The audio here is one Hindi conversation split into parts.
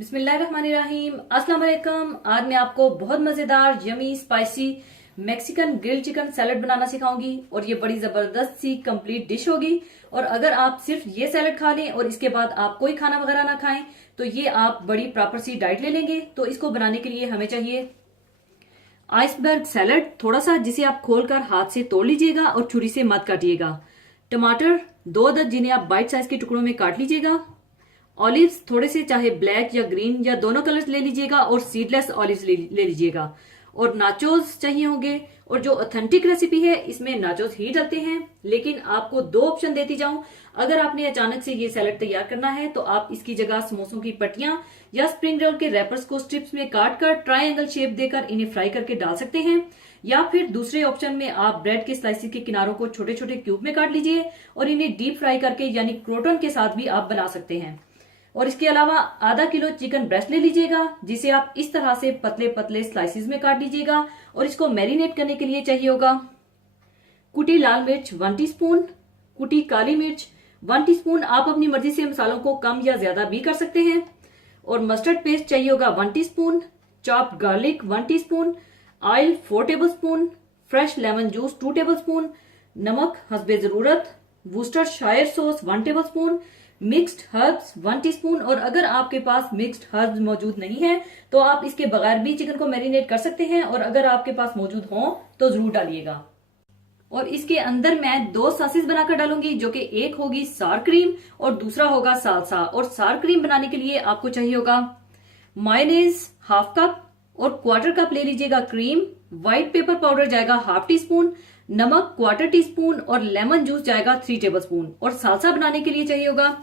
बिस्मिल्लाहिर्रहमानिर्रहीम। अस्सलाम वालेकुम। आज मैं आपको बहुत मजेदार yummy spicy Mexican grilled chicken salad बनाना सिखाऊंगी और ये बड़ी जबरदस्त सी कंप्लीट डिश होगी। और अगर आप सिर्फ ये सैलड खा लें और इसके बाद आप कोई खाना वगैरह ना खाएं तो ये आप बड़ी प्रॉपर सी डाइट ले लेंगे। तो इसको बनाने के लिए हमें चाहिए आइसबर्ग सैलड थोड़ा सा, जिसे आप खोलकर हाथ से तोड़ लीजिएगा और छुरी से मत काटिएगा। टमाटर 2 अदद, जिन्हें आप बाइट साइज के टुकड़ों में काट लीजिएगा। ऑलिव्स थोड़े से, चाहे ब्लैक या ग्रीन या दोनों कलर्स ले लीजिएगा और सीडलेस ऑलिव्स ले लीजिएगा। और नाचोस चाहिए होंगे। और जो ऑथेंटिक रेसिपी है इसमें नाचोस ही डलते हैं, लेकिन आपको 2 ऑप्शन देती जाऊं। अगर आपने अचानक से ये सैलड तैयार करना है तो आप इसकी जगह समोसों की पट्टियां या स्प्रिंग रोल के रैपर्स को स्ट्रिप्स में काट कर ट्रायंगल शेप देकर इन्हें फ्राई करके डाल सकते हैं। या फिर दूसरे ऑप्शन में आप ब्रेड के स्लाइसेस के किनारों को छोटे छोटे क्यूब में काट लीजिए और इन्हें डीप फ्राई करके यानी क्रोटन के साथ भी आप बना सकते हैं। और इसके अलावा आधा किलो चिकन ब्रेस्ट ले लीजिएगा, जिसे आप इस तरह से पतले पतले स्लाइसिस में काट लीजिएगा। और इसको मैरिनेट करने के लिए चाहिए होगा कुटी लाल मिर्च 1 टीस्पून, कुटी काली मिर्च 1 टीस्पून। आप अपनी मर्जी से मसालों को कम या ज्यादा भी कर सकते हैं। और मस्टर्ड पेस्ट चाहिए होगा 1 teaspoon, chopped garlic 1 teaspoon, oil 4 tablespoon, fresh lemon juice 2 tablespoon, नमक हस्बे जरूरत, Worcestershire sauce 1 tablespoon, mixed herbs 1 teaspoon. और अगर आपके पास मिक्स्ड हर्ब्स मौजूद नहीं है तो आप इसके बगैर भी चिकन को मैरिनेट कर सकते हैं, और अगर आपके पास मौजूद हो तो जरूर डालिएगा। और इसके अंदर मैं 2 सॉसेस बनाकर डालूंगी, जो कि एक होगी सार क्रीम और दूसरा होगा सालसा। और सार क्रीम बनाने के लिए आपको चाहिए होगा मायोनेज 1/2 कप और 1/4 कप ले लीजिएगा क्रीम। व्हाइट पेपर पाउडर जाएगा 1/2 टीस्पून, नमक 1/4 टीस्पून और लेमन जूस जाएगा 3 टेबलस्पून। और सालसा बनाने के लिए चाहिए होगा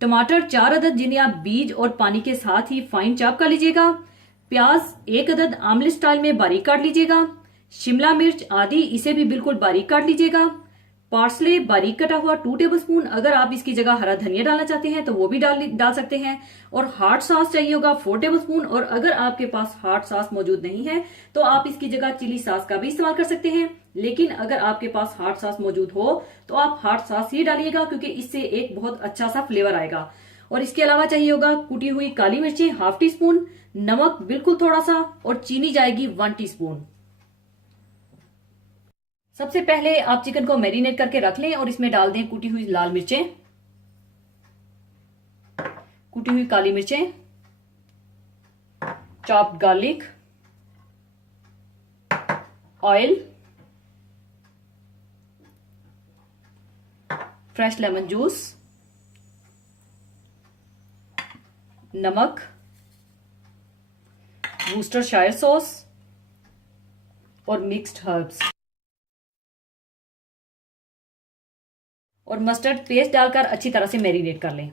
टमाटर 4 अदद, जिन्हें आप बीज और पानी के साथ ही फाइन चॉप कर लीजिएगा। प्याज 1 अदद आमलेट स्टाइल में बारीक काट लीजिएगा। शिमला मिर्च आधी, इसे भी बिल्कुल बारीक काट लीजिएगा। पार्सले बारीक कटा हुआ 2 टेबलस्पून। अगर आप इसकी जगह हरा धनिया डालना चाहते हैं तो वो भी डाल सकते हैं। और हॉट सॉस चाहिए होगा 4 टेबलस्पून। और अगर आपके पास हॉट सॉस मौजूद नहीं है तो आप इसकी जगह चिली सॉस का भी इस्तेमाल कर सकते हैं। लेकिन अगर आपके पास हॉट सॉस मौजूद हो तो आप हॉट सॉस ही डालिएगा, क्योंकि इससे एक बहुत अच्छा सा फ्लेवर आएगा। और इसके अलावा चाहिए होगा कुटी हुई काली मिर्ची 1/2 टीस्पून, नमक बिल्कुल थोड़ा सा, और चीनी जाएगी 1 टीस्पून। सबसे पहले आप चिकन को मैरिनेट करके रख लें और इसमें डाल दें कुटी हुई लाल मिर्चें, कुटी हुई काली मिर्चें, chopped garlic, oil, fresh lemon juice, नमक, वुस्टरशायर सॉस और मिक्स्ड हर्ब्स और मस्टर्ड पेस्ट डालकर अच्छी तरह से मैरिनेट कर लें।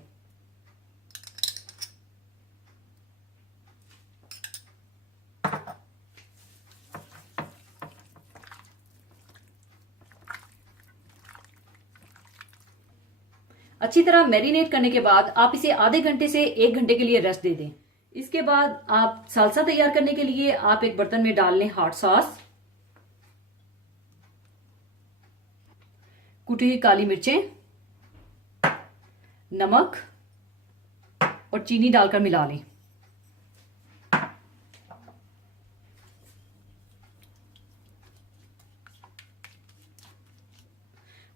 अच्छी तरह मैरिनेट करने के बाद आप इसे आधे घंटे से 1 घंटे के लिए रेस्ट दे दें। इसके बाद आप सालसा तैयार करने के लिए आप एक बर्तन में डाल लें हॉट सॉस, कुटी हुई काली मिर्चें, नमक और चीनी डालकर मिला लें।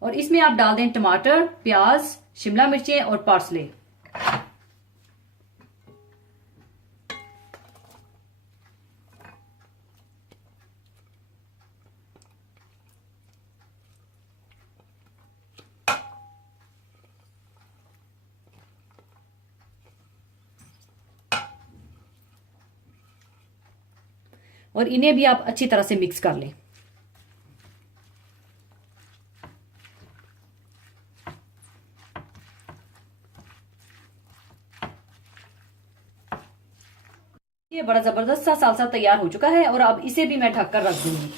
और इसमें आप डाल दें टमाटर, प्याज, शिमला मिर्चें और पार्सले। और इन्हें भी आप अच्छी तरह से मिक्स कर लें। ये बड़ा जबरदस्त सा सालसा तैयार हो चुका है और अब इसे भी मैं ढककर रख दूंगी।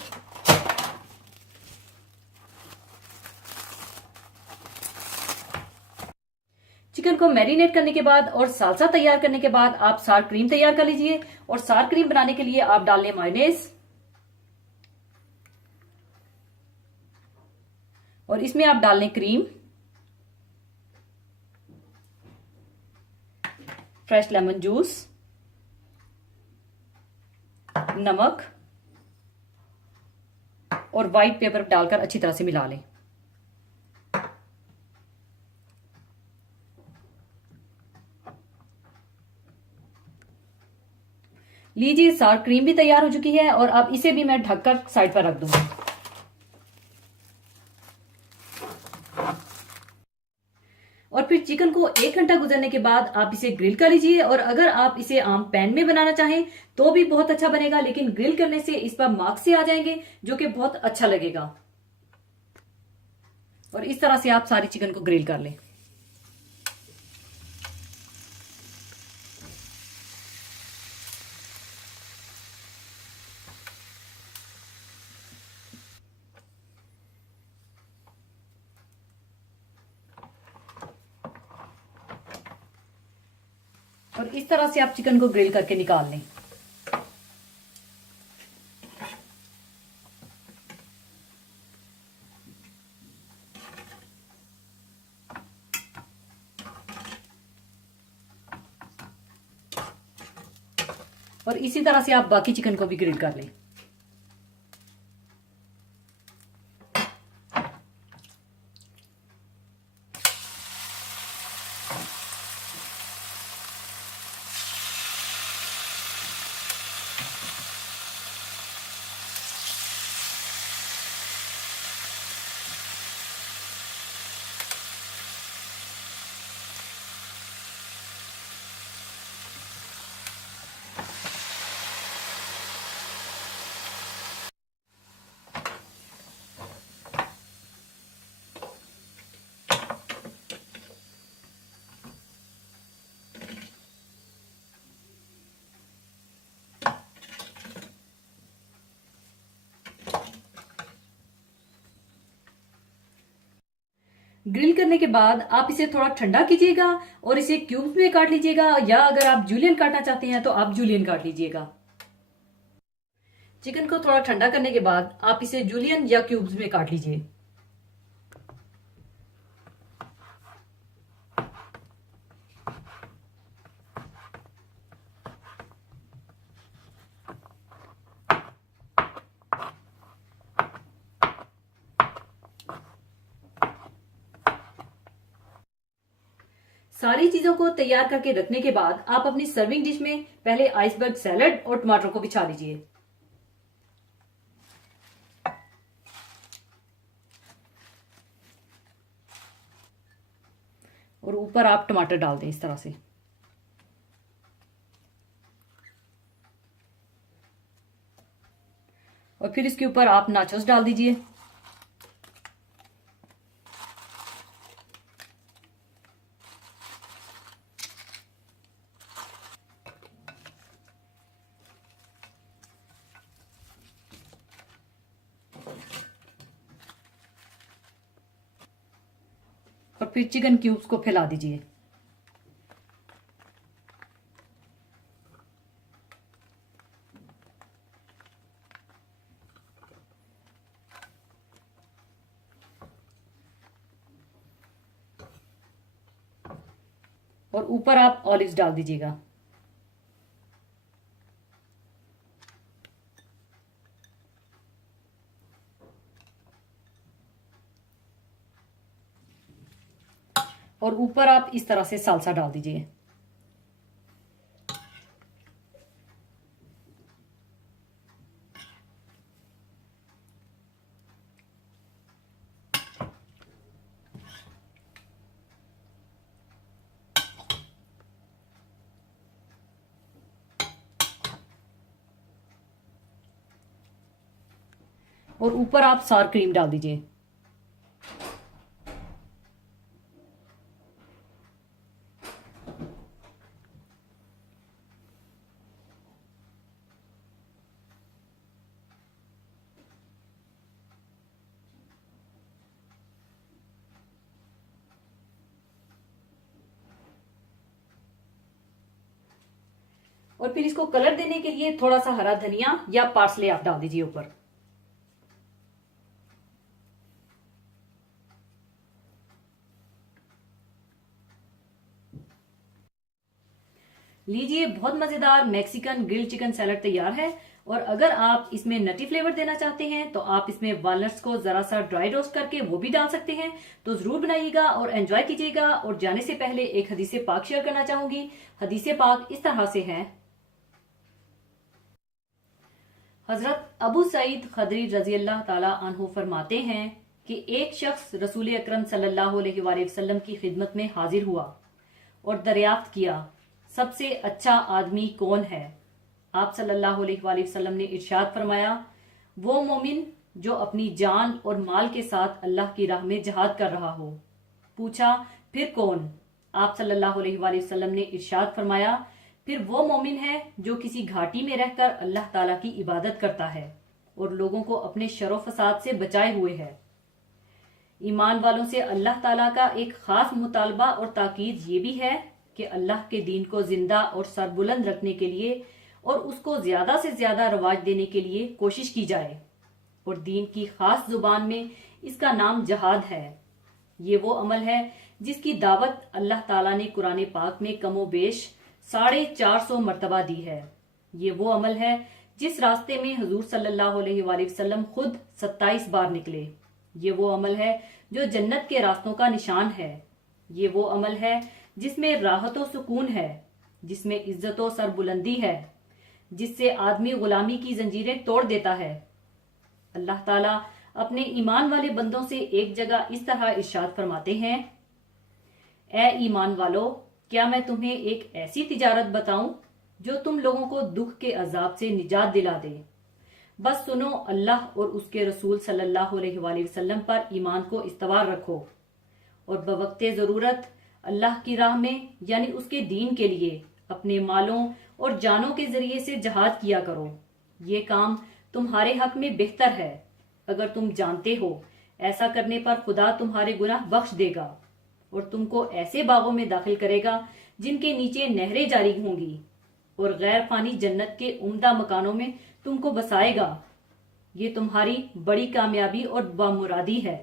चिकन को मैरिनेट करने के बाद और सालसा तैयार करने के बाद आप सार क्रीम तैयार कर लीजिए। और सार क्रीम बनाने के लिए आप डाल लें मायोनेज, और इसमें आप डाल लें क्रीम, फ्रेश लेमन जूस, नमक और व्हाइट पेपर डालकर अच्छी तरह से मिला लें। लीजिए, सार क्रीम भी तैयार हो चुकी है और अब इसे भी मैं ढककर साइड पर रख दूंगी। और फिर चिकन को 1 घंटा गुजरने के बाद आप इसे ग्रिल कर लीजिए। और अगर आप इसे आम पैन में बनाना चाहें तो भी बहुत अच्छा बनेगा, लेकिन ग्रिल करने से इस पर मार्क्स से आ जाएंगे जो कि बहुत अच्छा लगेगा। और इस तरह से आप सारी चिकन को ग्रिल कर लें। और इस तरह से आप चिकन को ग्रिल करके निकाल लें। और इसी तरह से आप बाकी चिकन को भी ग्रिल कर लें। ग्रिल करने के बाद आप इसे थोड़ा ठंडा कीजिएगा और इसे क्यूब्स में काट लीजिएगा, या अगर आप जूलियन काटना चाहते हैं तो आप जूलियन काट लीजिएगा। चिकन को थोड़ा ठंडा करने के बाद आप इसे जूलियन या क्यूब्स में काट लीजिए। सारी चीजों को तैयार करके रखने के बाद आप अपनी सर्विंग डिश में पहले आइसबर्ग सैलड और टमाटर को बिछा लीजिए। और ऊपर आप टमाटर डाल दें इस तरह से। और फिर इसके ऊपर आप नाचोस डाल दीजिए। और फिर चिकन क्यूब्स को फैला दीजिए। और ऊपर आप ऑलिव्स डाल दीजिएगा। और ऊपर आप इस तरह से सालसा डाल दीजिए। और ऊपर आप सार क्रीम डाल दीजिए। और फिर इसको कलर देने के लिए थोड़ा सा हरा धनिया या पार्सले आप डाल दीजिए ऊपर। लीजिए, बहुत मजेदार मैक्सिकन ग्रिल चिकन सैलड तैयार है। और अगर आप इसमें नटी फ्लेवर देना चाहते हैं तो आप इसमें वॉलनट्स को जरा सा ड्राई रोस्ट करके वो भी डाल सकते हैं। तो जरूर बनाइएगा और एंजॉय कीजिएगा। और जाने से पहले एक हदीस पाक शेयर करना चाहूंगी। हदीस पाक इस तरह से है। हजरत अबू सईद खदरी रजी अल्लाह ताला अन्हु फरमाते हैं कि एक शख्स रसूल अकरम सल्लल्लाहु अलैहि वसल्लम की खिदमत में हाजिर हुआ और दरियाफ्त किया, सबसे अच्छा आदमी कौन है? आप सल्लल्लाहु अलैहि वसल्लम ने इरशाद फरमाया, वो मोमिन जो अपनी जान और माल के साथ अल्लाह की राह में जहाद कर रहा हो। पूछा, फिर कौन? आप सल्लल्लाहु अलैहि वसल्लम ने इरशाद फरमाया, फिर वो मोमिन है जो किसी घाटी में रहकर अल्लाह ताला की इबादत करता है और लोगों को अपने शर फसाद से बचाए हुए है। ईमान वालों से अल्लाह ताला का एक खास मुतालबा और ताकीद ये भी है कि अल्लाह के दीन को जिंदा और सरबुलंद रखने के लिए और उसको ज्यादा से ज्यादा रवाज देने के लिए कोशिश की जाए। और दीन की खास जुबान में इसका नाम जहाद है। ये वो अमल है जिसकी दावत अल्लाह ताला ने कुरान पाक में कमोबेश 450 मरतबा दी है। ये वो अमल है जिस रास्ते में हुजूर सल्लल्लाहु अलैहि वसल्लम खुद 27 बार निकले। ये वो अमल है जो जन्नत के रास्तों का निशान है। ये वो अमल है जिसमें राहत व सुकून है, जिसमें इज्जत व सरबुलंदी है, जिससे आदमी गुलामी की जंजीरें तोड़ देता है। अल्लाह ताला अपने ईमान वाले बंदों से एक जगह इस तरह इरशाद फरमाते हैं, ए ईमान वालो, क्या मैं तुम्हें एक ऐसी तिजारत बताऊं जो तुम लोगों को दुख के अजाब से निजात दिला दे? बस सुनो, अल्लाह और उसके रसूल सल्लल्लाहु अलैहि वसल्लम पर ईमान को इस्तवार रखो और बवक्ते जरूरत अल्लाह की राह में यानी उसके दीन के लिए अपने मालों और जानों के जरिए से जहाद किया करो। ये काम तुम्हारे हक में बेहतर है अगर तुम जानते हो ऐसा करने पर खुदा तुम्हारे गुनाह बख्श देगा और तुमको ऐसे बागों में दाखिल करेगा जिनके नीचे नहरें जारी होंगी और गैर फानी जन्नत के उम्दा मकानों में तुमको बसाएगा। ये तुम्हारी बड़ी कामयाबी और बामुरादी है।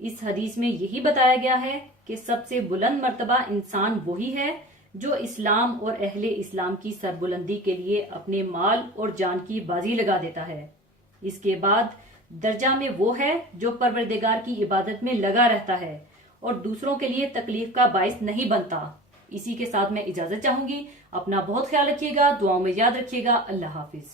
इस हदीस में यही बताया गया है कि सबसे बुलंद मर्तबा इंसान वही है जो इस्लाम और अहले इस्लाम की सरबुलंदी के लिए अपने माल और जान की बाजी लगा देता है। इसके बाद दर्जा में वो है जो परवरदिगार की इबादत में लगा रहता है और दूसरों के लिए तकलीफ का बाइस नहीं बनता। इसी के साथ मैं इजाजत चाहूंगी। अपना बहुत ख्याल रखिएगा, दुआओं में याद रखिएगा। अल्लाह हाफिज।